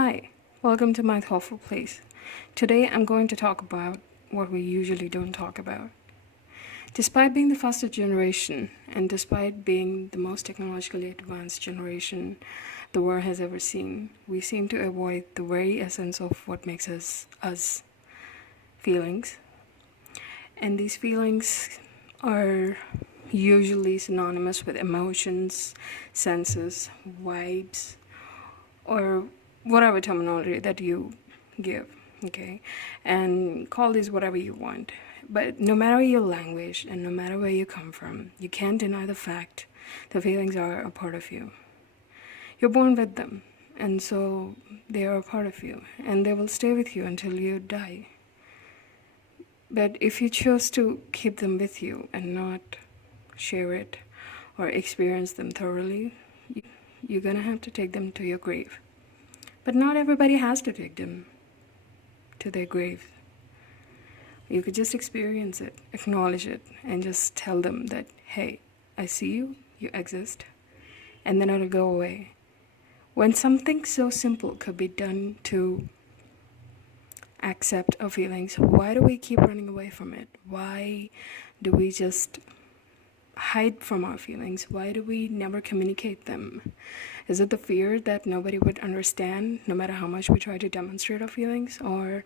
Hi, welcome to my thoughtful place. Today I'm going to talk about what we usually don't talk about. Despite being the fastest generation and despite being the most technologically advanced generation the world has ever seen, we seem to avoid the very essence of what makes us feelings. And these feelings are usually synonymous with emotions, senses, vibes, or whatever terminology that you give, okay? And call these whatever you want. But no matter your language and no matter where you come from, you can't deny the fact the feelings are a part of you. You're born with them, and so they are a part of you, and they will stay with you until you die. But if you choose to keep them with you and not share it or experience them thoroughly, you're gonna have to take them to your grave. But not everybody has to take them to their grave. You could just experience it, acknowledge it, and just tell them that, hey, I see you, you exist, and then it'll go away. When something so simple could be done to accept our feelings, why do we keep running away from it? Why do we just hide from our feelings? Why do we never communicate them? Is it the fear that nobody would understand no matter how much we try to demonstrate our feelings? Or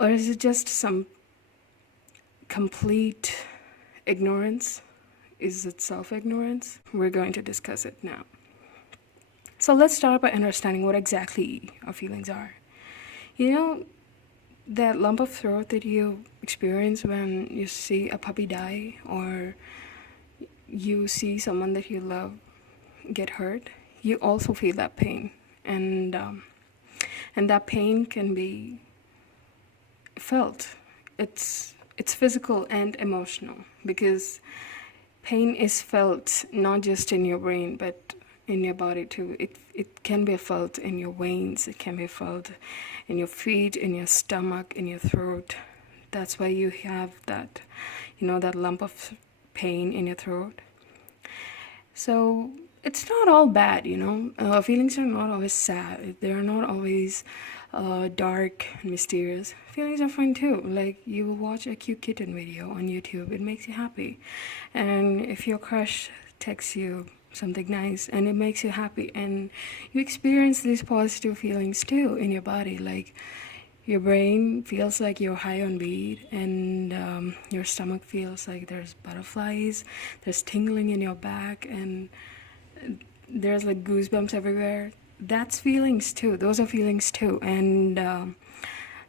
is it just some complete ignorance? Is it self-ignorance? We're going to discuss it now. So let's start by understanding what exactly our feelings are. You know, that lump of throat that you experience when you see a puppy die or you see someone that you love get hurt, you also feel that pain, and that pain can be felt. It's physical and emotional, because pain is felt not just in your brain but in your body too. It can be felt in your veins, it can be felt in your feet, in your stomach, in your throat. That's why you have that, that lump of pain in your throat. So it's not all bad, feelings are not always sad, they're not always dark and mysterious. Feelings are fun too. Like, you watch a cute kitten video on YouTube, it makes you happy. And if your crush texts you something nice and it makes you happy, and you experience these positive feelings too in your body, like your brain feels like you're high on weed, and your stomach feels like there's butterflies, there's tingling in your back, and there's like goosebumps everywhere. That's feelings too. Those are feelings too. And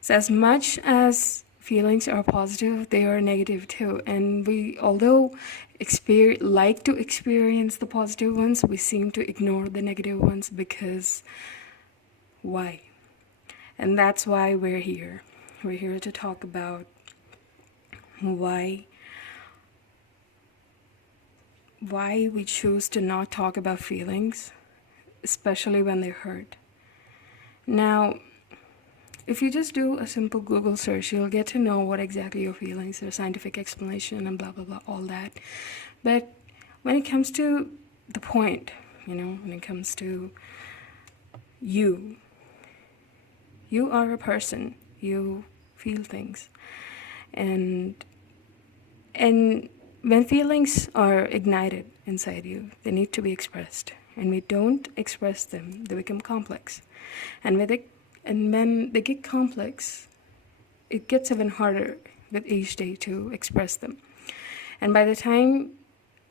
so as much as feelings are positive, they are negative too. And we, although like to experience the positive ones, we seem to ignore the negative ones, because why? And that's why we're here. We're here to talk about why we choose to not talk about feelings, especially when they hurt. Now, if you just do a simple Google search, you'll get to know what exactly your feelings, their scientific explanation, and blah, blah, blah, all that. But when it comes to the point, when it comes to you are a person, you feel things. And when feelings are ignited inside you, they need to be expressed. And we don't express them, they become complex. And when they get complex, it gets even harder with each day to express them. And by the time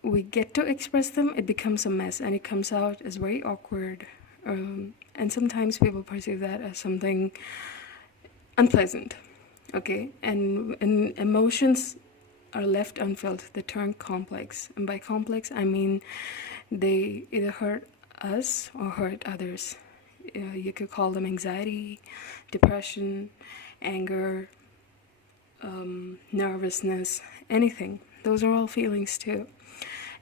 we get to express them, it becomes a mess, and it comes out as very awkward. And sometimes people perceive that as something unpleasant, okay? And emotions are left unfelt, they turn complex. And by complex, I mean they either hurt us or hurt others. You could call them anxiety, depression, anger, nervousness, anything. Those are all feelings too.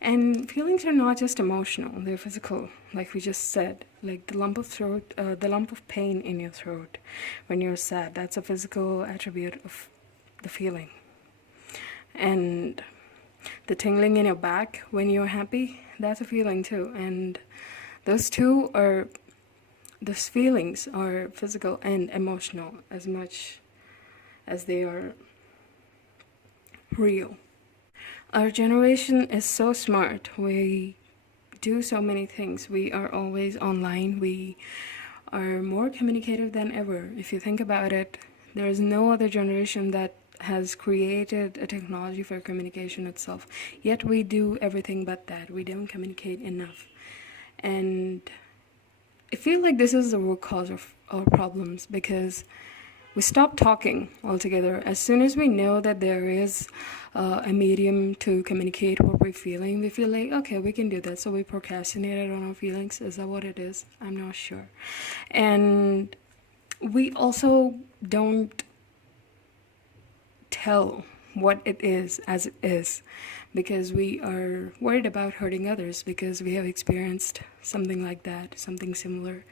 And feelings are not just emotional, they're physical, like we just said. Like the lump of pain in your throat when you're sad, that's a physical attribute of the feeling. And the tingling in your back when you're happy, that's a feeling too. And those two are those feelings are physical and emotional as much as they are real. Our generation is so smart. We do so many things. We are always online. We are more communicative than ever. If you think about it, there is no other generation that has created a technology for communication itself. Yet we do everything but that. We don't communicate enough. And I feel like this is the root cause of our problems, because we stop talking altogether. As soon as we know that there is a medium to communicate what we're feeling, we feel like, okay, we can do that. So we procrastinated on our feelings. Is that what it is? I'm not sure. And we also don't tell what it is as it is, because we are worried about hurting others, because we have experienced something like that, something similar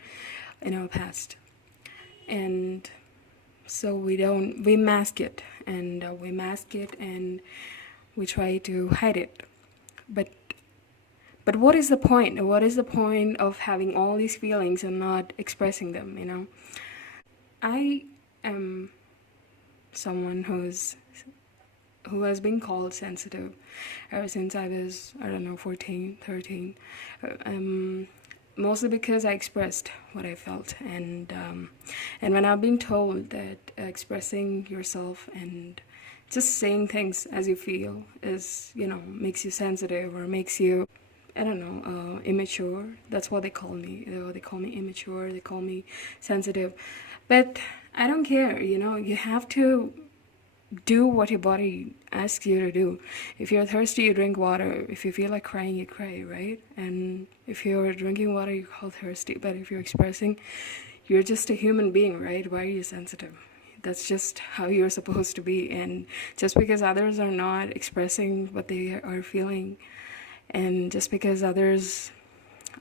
in our past. And so we mask it, and we try to hide it. But what is the point? What is the point of having all these feelings and not expressing them, you know? I am someone who has been called sensitive ever since I was, I don't know, 14, 13. Mostly because I expressed what I felt, and when I've been told that expressing yourself and just saying things as you feel is, you know, makes you sensitive or makes you, I don't know, immature. That's what they call me. They call me immature. They call me sensitive. But I don't care. You know, you have to do what your body asks you to do. If you're thirsty, you drink water. If you feel like crying, you cry, right? And if you're drinking water, you call thirsty. But if you're expressing, you're just a human being, right? Why are you sensitive? That's just how you're supposed to be. And just because others are not expressing what they are feeling, and just because others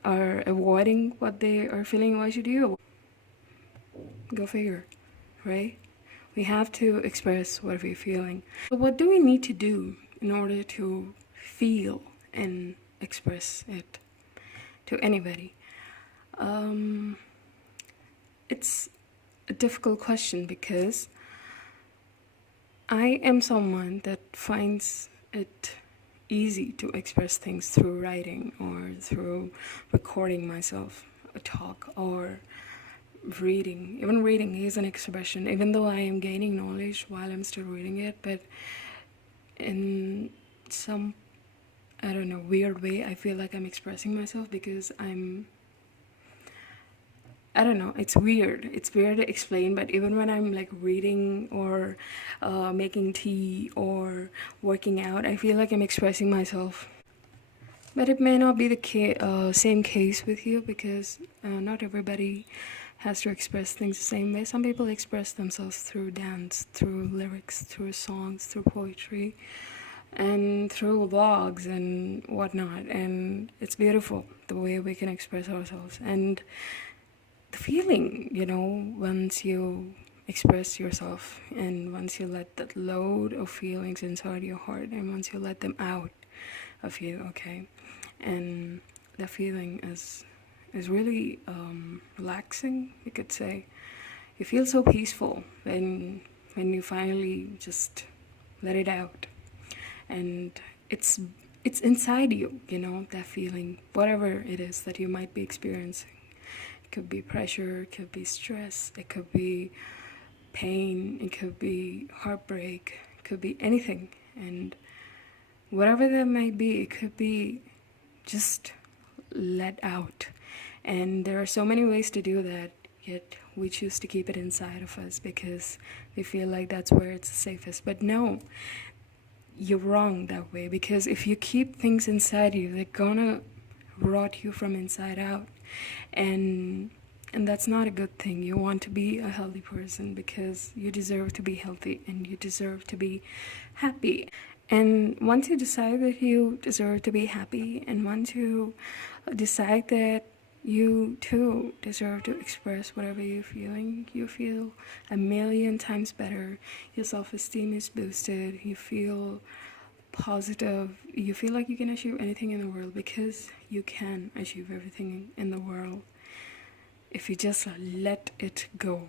are avoiding what they are feeling, why should you? Go figure, right? We have to express what we're feeling. So what do we need to do in order to feel and express it to anybody? It's a difficult question, because I am someone that finds it easy to express things through writing or through recording myself talk, or reading. Even reading is an expression, even though I am gaining knowledge while I'm still reading it. But in some, I don't know, weird way, I feel like I'm expressing myself, because I don't know, it's weird to explain. But even when I'm like reading or making tea or working out, I feel like I'm expressing myself. But it may not be the same case with you, because not everybody has to express things the same way. Some people express themselves through dance, through lyrics, through songs, through poetry, and through vlogs and whatnot. And it's beautiful the way we can express ourselves. And the feeling, you know, once you express yourself, and once you let that load of feelings inside your heart, and once you let them out of you, okay, and the feeling is really relaxing, you could say. You feel so peaceful when you finally just let it out, and it's inside you, you know, that feeling, whatever it is that you might be experiencing. It could be pressure, it could be stress, it could be pain, it could be heartbreak, it could be anything. And whatever that might be, it could be just let out. And there are so many ways to do that, yet we choose to keep it inside of us because we feel like that's where it's safest. But no, you're wrong that way, because if you keep things inside you, they're gonna rot you from inside out. And that's not a good thing. You want to be a healthy person, because you deserve to be healthy and you deserve to be happy. And once you decide that you deserve to be happy, and once you decide that you too deserve to express whatever you're feeling, you feel a million times better. Your self-esteem is boosted. You feel positive. You feel like you can achieve anything in the world, because you can achieve everything in the world. if you just let it go.